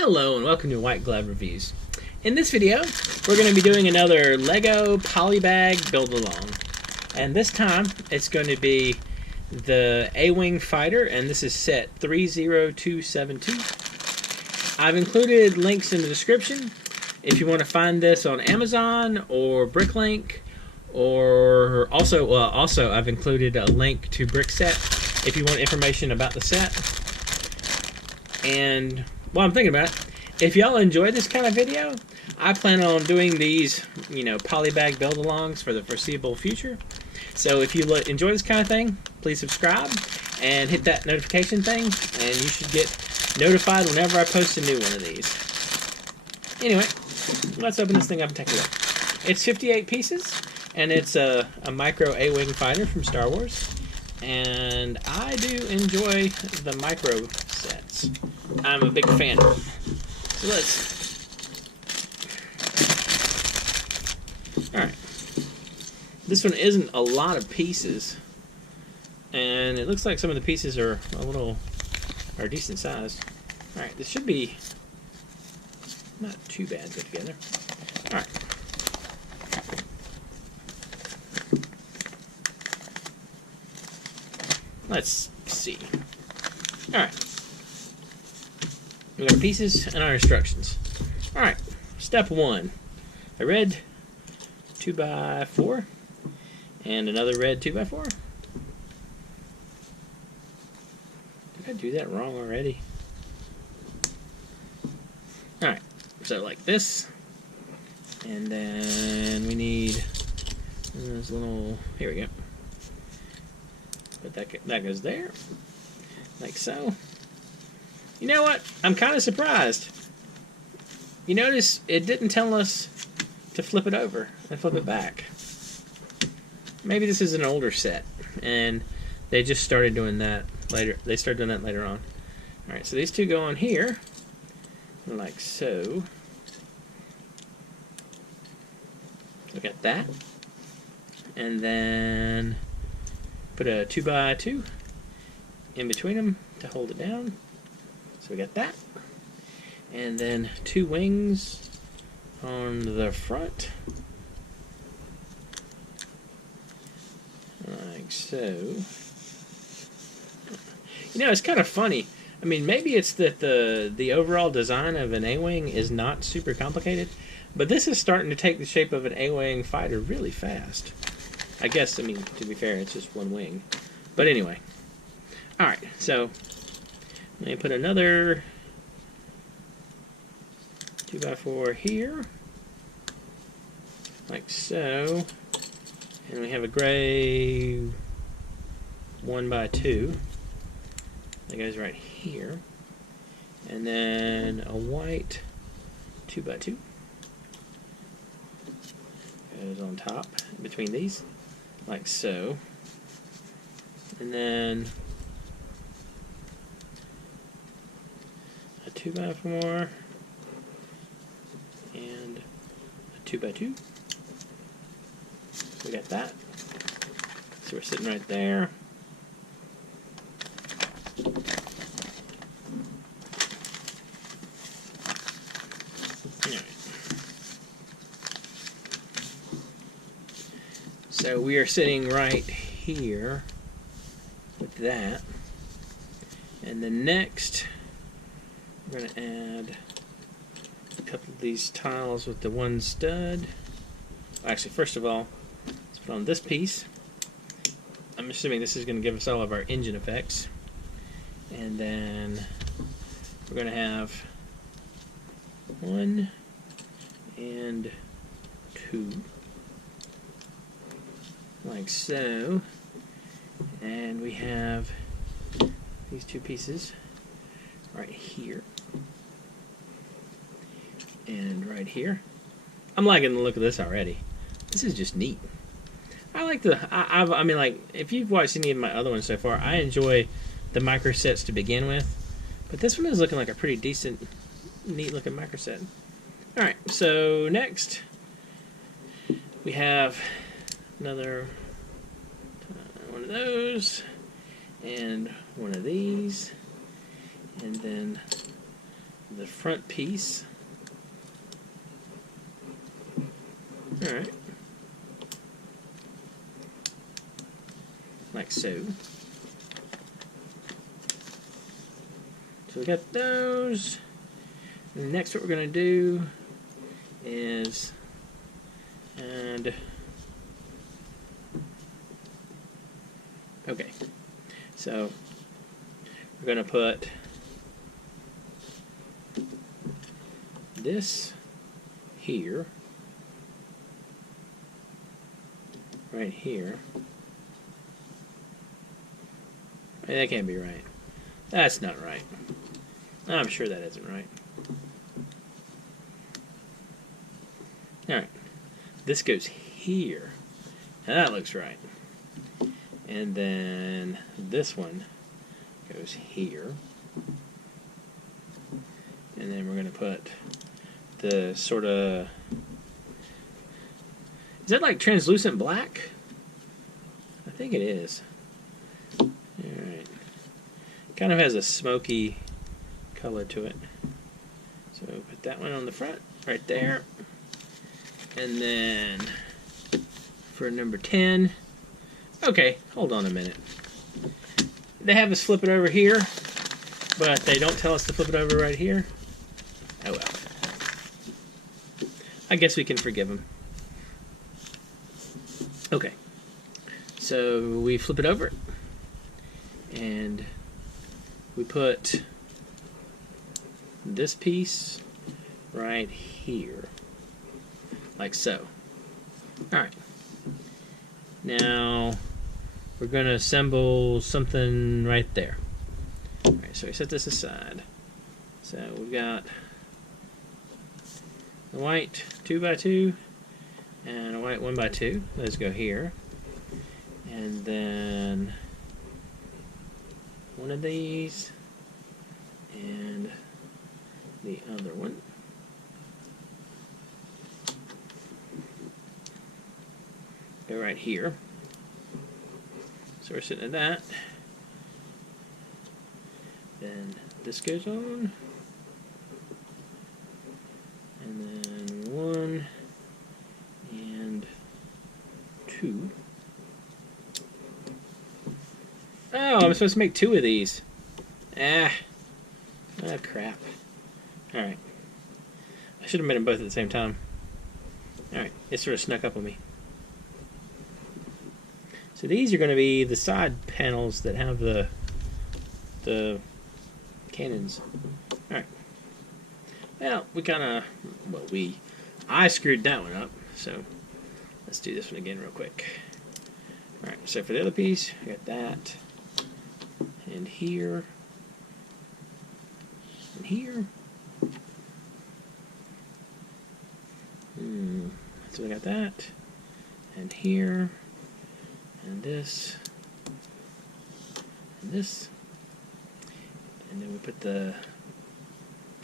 Hello and welcome to White Glove Reviews. In this video, we're going to be doing another LEGO Polybag build-along. And this time, it's going to be the A-Wing fighter, and this is set 30272. I've included links in the description if you want to find this on Amazon or Bricklink, or also I've included a link to Brickset if you want information about the set. And while I'm thinking about it, if y'all enjoy this kind of video, I plan on doing these, polybag build-alongs for the foreseeable future. So if you enjoy this kind of thing, please subscribe and hit that notification thing, and you should get notified whenever I post a new one of these. Anyway, let's open this thing up and take a look. It's 58 pieces, and it's a micro A-Wing fighter from Star Wars. And I do enjoy the micro sets. I'm a big fan of them. So alright. This one isn't a lot of pieces. And it looks like some of the pieces are are decent sized. Alright, this should be not too bad put together. Alright. Let's see. Alright. We got our pieces and our instructions. Alright. Step 1. A red 2x4 and another red 2x4. Did I do that wrong already? Alright. So like this. And then we need this little, here we go. But that goes there, like so. You know what? I'm kind of surprised. You notice it didn't tell us to flip it over and flip it back. Maybe this is an older set, and they just started doing that later. They started doing that later on. All right, so these two go on here, like so. Look at that, and then put a 2x2 in between them to hold it down. So we got that. And then 2 wings on the front. Like so. It's kind of funny. I mean, maybe it's that the overall design of an A-Wing is not super complicated, but this is starting to take the shape of an A-Wing fighter really fast. I guess, to be fair, it's just one wing. But anyway. Alright, so let me put another 2x4 here. Like so. And we have a gray 1x2. That goes right here. And then a white 2x2. Goes on top, in between these. Like so. And then a 2x4 and a 2x2. We got that. So we're sitting right there. Alright. So we are sitting right here with that. And then next, we're going to add a couple of these tiles with the one stud. Actually, first of all, let's put on this piece. I'm assuming this is going to give us all of our engine effects. And then we're going to have 1 and 2. Like so. And we have these 2 pieces right here and right here. I'm liking the look of this already. This is just neat. I like I mean, like, if you've watched any of my other ones so far, I enjoy the micro sets to begin with, but this one is looking like a pretty decent, neat looking micro set. Alright, so next we have another one of those and one of these, and then the front piece. Alright. Like so. So we got those. And next what we're going to do is add... Okay. So we're going to put this here, right here. Hey, that can't be right. That's not right. I'm sure that isn't right. Alright. This goes here. Now that looks right. And then this one goes here. And then we're going to put the sort of... Is that like translucent black? I think it is. Alright. Kind of has a smoky color to it. So put that one on the front, right there. And then for number 10... Okay, hold on a minute. They have us flip it over here, but they don't tell us to flip it over right here. Oh well. I guess we can forgive them. Okay. So we flip it over, and we put this piece right here, like so. Alright. Now, we're going to assemble something right there. Alright, so we set this aside. So we've got the white 2x2 and a white 1x2. Those go here. And then one of these and the other one. Go right here. So we're sitting at that. Then this goes on. And then 1 and 2. Oh, I'm supposed to make 2 of these. Ah, crap. Alright. I should have made them both at the same time. Alright, it sort of snuck up on me. So these are going to be the side panels that have the cannons. Alright. Well, we kind of... Well, I screwed that one up, so let's do this one again real quick. Alright, so for the other piece, we got that. And here. And here. So we got that. And here. And this. And this. And then we put the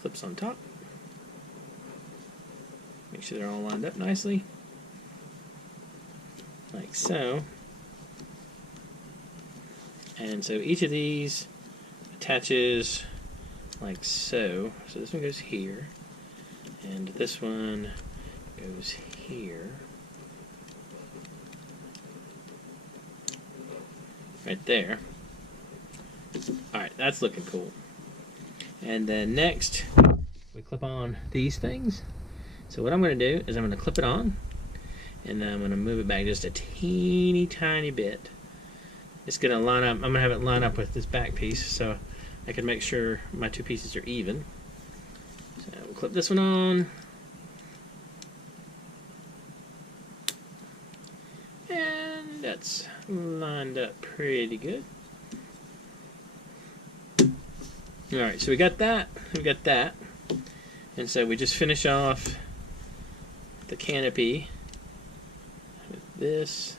clips on top. Make sure they're all lined up nicely. Like so. And so each of these attaches like so. So this one goes here. And this one goes here. Right there. Alright, that's looking cool. And then next, we clip on these things. So what I'm going to do is I'm going to clip it on. And then I'm going to move it back just a teeny tiny bit. It's going to line up. I'm going to have it line up with this back piece so I can make sure my two pieces are even. So we'll clip this one on. And that's lined up pretty good. Alright, so we got that. We got that. And so we just finish off the canopy with this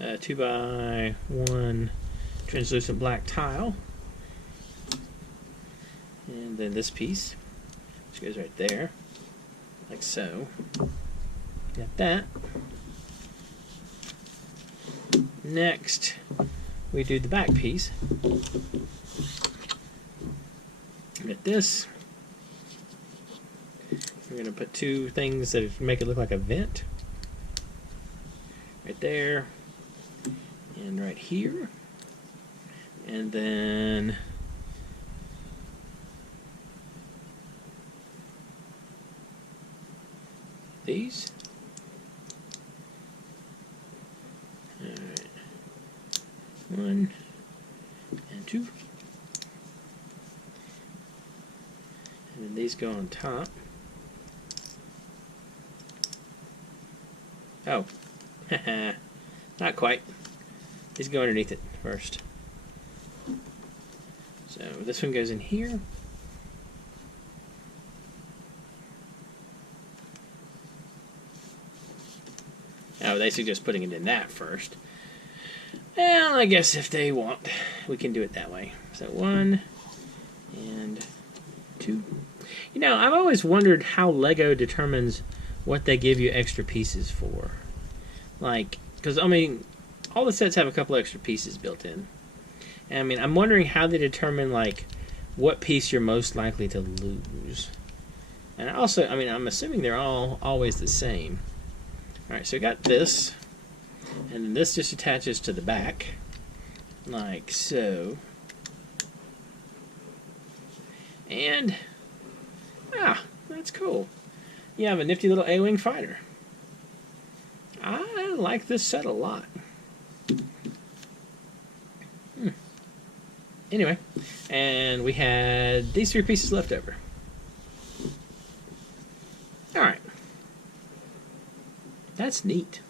2x1 translucent black tile, and then this piece which goes right there like so. Got that. Next we do the back piece. Get this. We're going to put two things that make it look like a vent. Right there. And right here. And then these. Alright. 1 and 2. And then these go on top. Oh. Not quite. These go underneath it first. So this one goes in here. Oh, they suggest putting it in that first. Well, I guess if they want, we can do it that way. So 1 and 2. You know, I've always wondered how Lego determines what they give you extra pieces for. Like, because, I mean, all the sets have a couple extra pieces built in. And, I mean, I'm wondering how they determine, like, what piece you're most likely to lose. And also, I mean, I'm assuming they're all always the same. Alright, so we got this. And then this just attaches to the back. Like so. And, that's cool. You have a nifty little A-Wing fighter. I like this set a lot. Anyway, and we had these 3 pieces left over. Alright. That's neat.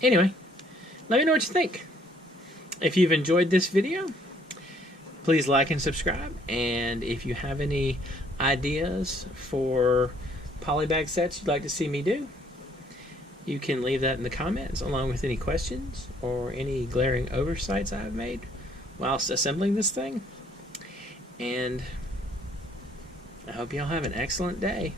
Anyway, let me know what you think. If you've enjoyed this video, please like and subscribe. And if you have any ideas for polybag sets you'd like to see me do, you can leave that in the comments along with any questions or any glaring oversights I've made whilst assembling this thing. And I hope y'all have an excellent day.